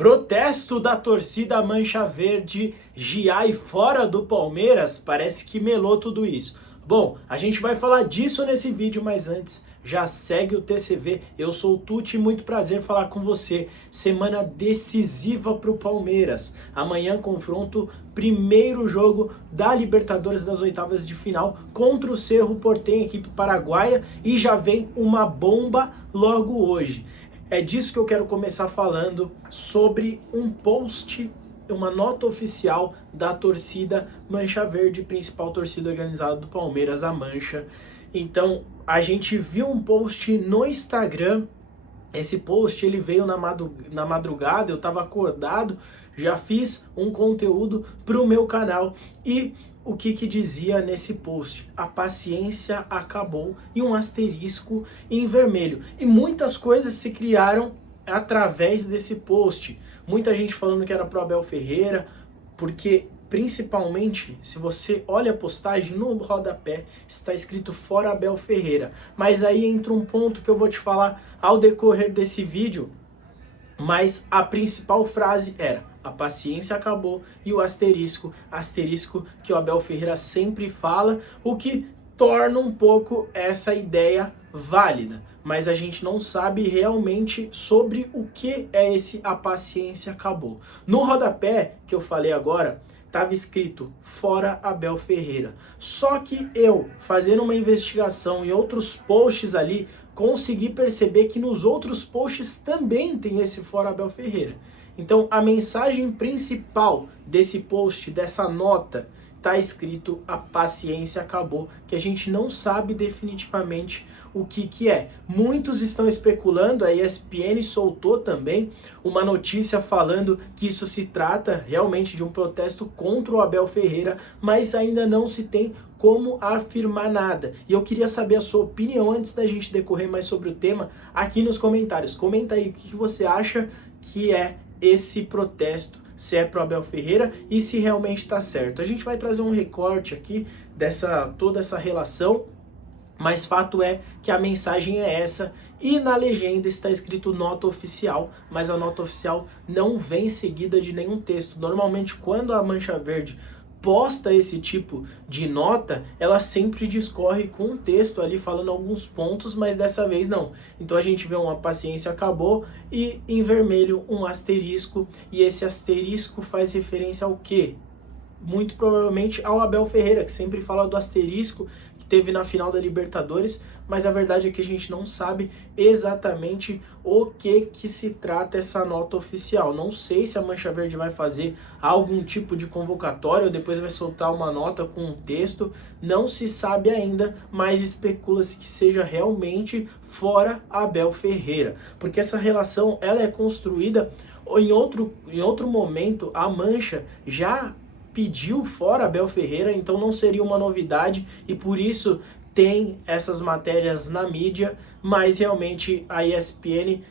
Protesto da torcida Mancha Verde, Giai fora do Palmeiras, parece que melou tudo isso. Bom, a gente vai falar disso nesse vídeo, mas antes, já segue o TCV, eu sou o Tuti, muito prazer falar com você. Semana decisiva para o Palmeiras. Amanhã confronto, primeiro jogo da Libertadores das oitavas de final contra o Cerro Porteño, equipe paraguaia, e já vem uma bomba logo hoje. É disso que eu quero começar falando, sobre um post, uma nota oficial da torcida Mancha Verde, principal torcida organizada do Palmeiras, a Mancha. Então, a gente viu um post no Instagram. Esse post ele veio na madrugada, eu estava acordado, já fiz um conteúdo para o meu canal. E o que dizia nesse post? A paciência acabou, e um asterisco em vermelho. E muitas coisas se criaram através desse post. Muita gente falando que era pro Abel Ferreira, porque principalmente, se você olha a postagem, no rodapé está escrito fora Abel Ferreira. Mas aí entra um ponto que eu vou te falar ao decorrer desse vídeo, mas a principal frase era: a paciência acabou, e o asterisco que o Abel Ferreira sempre fala, o que torna um pouco essa ideia válida. Mas a gente não sabe realmente sobre o que é esse a paciência acabou. No rodapé que eu falei agora, estava escrito fora Abel Ferreira. Só que eu, fazendo uma investigação em outros posts ali, consegui perceber que nos outros posts também tem esse fora Abel Ferreira. Então a mensagem principal desse post, dessa nota, está escrito a paciência acabou, que a gente não sabe definitivamente o que é. Muitos estão especulando, a ESPN soltou também uma notícia falando que isso se trata realmente de um protesto contra o Abel Ferreira, mas ainda não se tem como afirmar nada. E eu queria saber a sua opinião antes da gente decorrer mais sobre o tema aqui nos comentários. Comenta aí o que você acha que é esse protesto, se é pro Abel Ferreira e se realmente está certo. A gente vai trazer um recorte aqui toda essa relação, mas fato é que a mensagem é essa, e na legenda está escrito nota oficial, mas a nota oficial não vem seguida de nenhum texto. Normalmente quando a Mancha Verde posta esse tipo de nota, ela sempre discorre com um texto ali falando alguns pontos, mas dessa vez não. Então a gente vê uma paciência acabou e em vermelho um asterisco, e esse asterisco faz referência ao quê? Muito provavelmente ao Abel Ferreira, que sempre fala do asterisco que teve na final da Libertadores, mas a verdade é que a gente não sabe exatamente o que se trata essa nota oficial. Não sei se a Mancha Verde vai fazer algum tipo de convocatória ou depois vai soltar uma nota com um texto, não se sabe ainda, mas especula-se que seja realmente fora Abel Ferreira, porque essa relação ela é construída em outro momento. A Mancha já pediu fora Abel Ferreira, então não seria uma novidade, e por isso tem essas matérias na mídia, mas realmente a ESPN,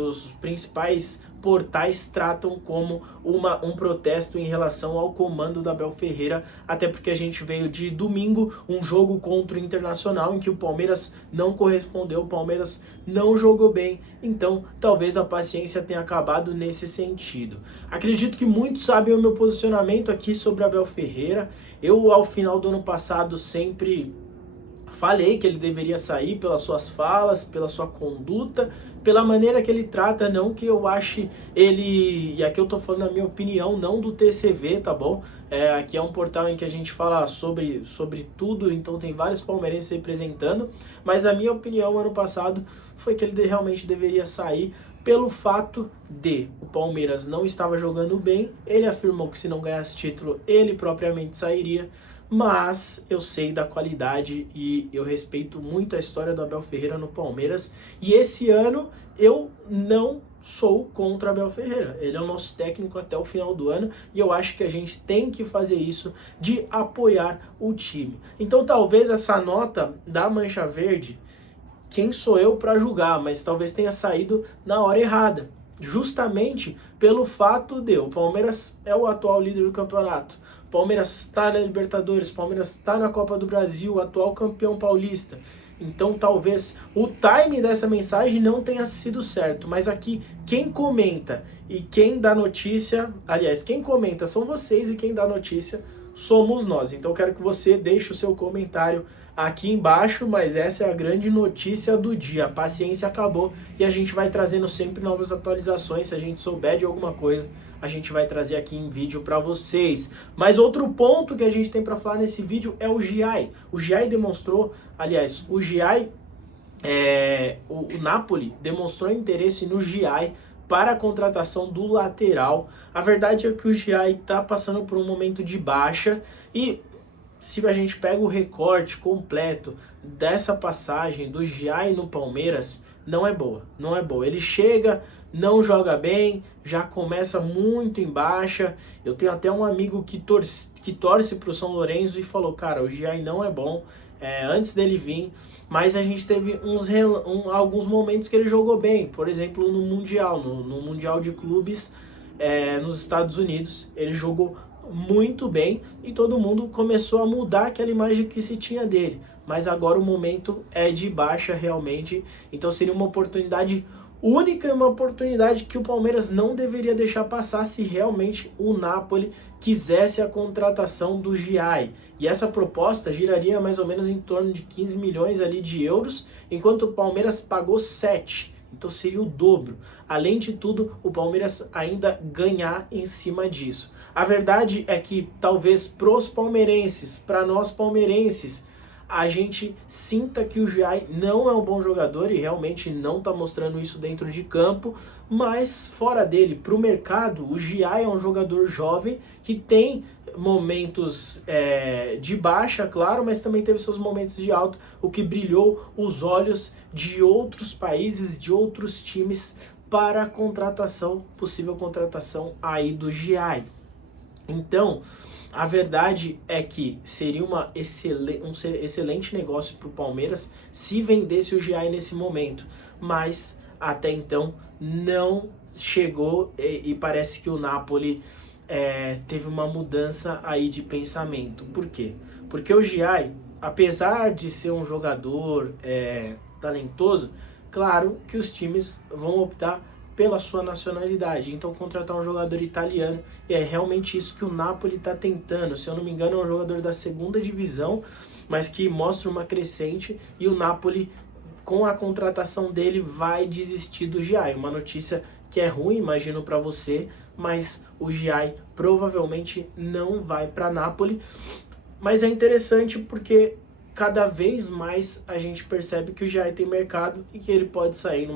os principais portais tratam como um protesto em relação ao comando da Abel Ferreira, até porque a gente veio de domingo, um jogo contra o Internacional, em que o Palmeiras não correspondeu, o Palmeiras não jogou bem, então talvez a paciência tenha acabado nesse sentido. Acredito que muitos sabem o meu posicionamento aqui sobre Abel Ferreira. Eu, ao final do ano passado, sempre falei que ele deveria sair pelas suas falas, pela sua conduta, pela maneira que ele trata, não que eu ache ele, e aqui eu tô falando a minha opinião, não do TCV, tá bom? Aqui é um portal em que a gente fala sobre tudo, então tem vários palmeirenses representando, mas a minha opinião ano passado foi que ele realmente deveria sair pelo fato de o Palmeiras não estava jogando bem. Ele afirmou que se não ganhasse título, ele propriamente sairia, mas eu sei da qualidade e eu respeito muito a história do Abel Ferreira no Palmeiras, e esse ano eu não sou contra Abel Ferreira. Ele é o nosso técnico até o final do ano, e eu acho que a gente tem que fazer isso, de apoiar o time. Então talvez essa nota da Mancha Verde, quem sou eu para julgar, mas talvez tenha saído na hora errada, justamente pelo fato de o Palmeiras é o atual líder do campeonato, o Palmeiras está na Libertadores, o Palmeiras está na Copa do Brasil, atual campeão paulista. Então talvez o time dessa mensagem não tenha sido certo, mas aqui quem comenta e quem dá notícia, aliás, quem comenta são vocês e quem dá notícia somos nós. Então eu quero que você deixe o seu comentário aqui embaixo, mas essa é a grande notícia do dia. A paciência acabou e a gente vai trazendo sempre novas atualizações. Se a gente souber de alguma coisa, a gente vai trazer aqui em vídeo para vocês. Mas outro ponto que a gente tem para falar nesse vídeo é o Giai. O Giai demonstrou, aliás, o Giai, o Napoli demonstrou interesse no Giai para a contratação do lateral. A verdade é que o Giai está passando por um momento de baixa e se a gente pega o recorte completo dessa passagem do Giai no Palmeiras, não é boa, não é boa. Ele chega, não joga bem, já começa muito em baixa. Eu tenho até um amigo que torce para o São Lourenço e falou, cara, o Giai não é bom, antes dele vir, mas a gente teve alguns momentos que ele jogou bem, por exemplo, no Mundial, no Mundial de Clubes nos Estados Unidos, ele jogou muito bem e todo mundo começou a mudar aquela imagem que se tinha dele, mas agora o momento é de baixa realmente, então seria uma oportunidade única e uma oportunidade que o Palmeiras não deveria deixar passar se realmente o Napoli quisesse a contratação do Giai. E essa proposta giraria mais ou menos em torno de 15 milhões ali de euros, enquanto o Palmeiras pagou 7. Então seria o dobro. Além de tudo, o Palmeiras ainda ganhar em cima disso. A verdade é que talvez pros palmeirenses, para nós palmeirenses, a gente sinta que o Giai não é um bom jogador e realmente não está mostrando isso dentro de campo, mas fora dele, para o mercado, o Giai é um jogador jovem que tem momentos de baixa, claro, mas também teve seus momentos de alto, o que brilhou os olhos de outros países, de outros times para a possível contratação aí do Giai. Então, a verdade é que seria um excelente negócio para o Palmeiras se vendesse o Giai nesse momento, mas até então não chegou e parece que o Napoli teve uma mudança aí de pensamento. Por quê? Porque o Giai, apesar de ser um jogador talentoso, claro que os times vão optar pela sua nacionalidade, então contratar um jogador italiano, e é realmente isso que o Napoli está tentando. Se eu não me engano, é um jogador da segunda divisão, mas que mostra uma crescente, e o Napoli, com a contratação dele, vai desistir do Giai. Uma notícia que é ruim, imagino para você, mas o Giai provavelmente não vai para Napoli, mas é interessante porque cada vez mais a gente percebe que o Giai tem mercado e que ele pode sair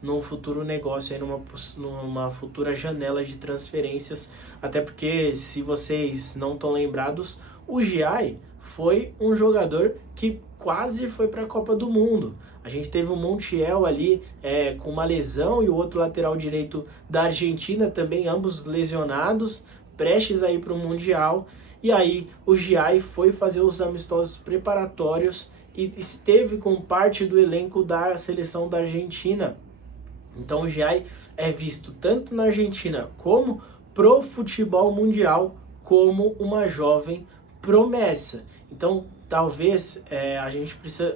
num futuro negócio, aí numa futura janela de transferências, até porque, se vocês não estão lembrados, o Giai foi um jogador que quase foi para a Copa do Mundo. A gente teve o Montiel ali com uma lesão e o outro lateral direito da Argentina também, ambos lesionados, prestes a ir para o Mundial. E aí o Giai foi fazer os amistosos preparatórios e esteve com parte do elenco da seleção da Argentina. Então o Giai é visto tanto na Argentina como pro futebol mundial como uma jovem promessa. Então talvez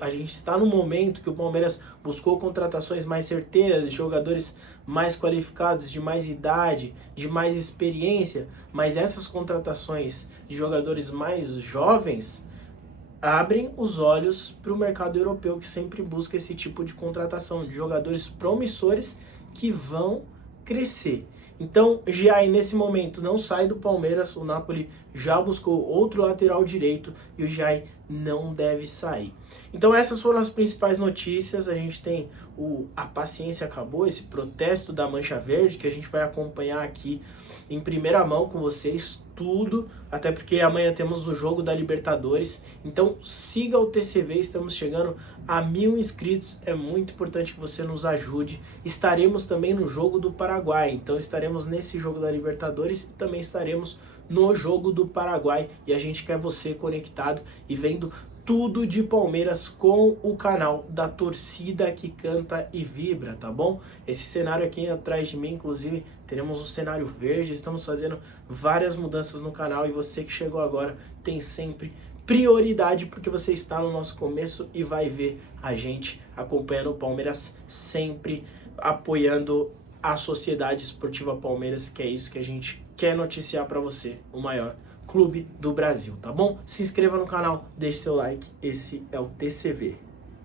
a gente está no momento que o Palmeiras buscou contratações mais certeiras, de jogadores mais qualificados, de mais idade, de mais experiência, mas essas contratações de jogadores mais jovens abrem os olhos para o mercado europeu, que sempre busca esse tipo de contratação, de jogadores promissores que vão crescer. Então, Giai nesse momento não sai do Palmeiras, o Napoli já buscou outro lateral direito e o Giai não deve sair. Então essas foram as principais notícias. A gente tem a paciência acabou, esse protesto da Mancha Verde, que a gente vai acompanhar aqui em primeira mão com vocês, tudo, até porque amanhã temos o jogo da Libertadores. Então siga o TCV, estamos chegando a 1000 inscritos, é muito importante que você nos ajude. Estaremos também no jogo do Paraguai, então estaremos nesse jogo da Libertadores e também estaremos no jogo do Paraguai, e a gente quer você conectado e vendo tudo de Palmeiras com o canal da torcida que canta e vibra, tá bom? Esse cenário aqui atrás de mim, inclusive, teremos um cenário verde, estamos fazendo várias mudanças no canal e você que chegou agora tem sempre prioridade, porque você está no nosso começo e vai ver a gente acompanhando o Palmeiras sempre, apoiando a Sociedade Esportiva Palmeiras, que é isso que a gente quer noticiar para você, o maior clube do Brasil, tá bom? Se inscreva no canal, deixe seu like, esse é o TCV.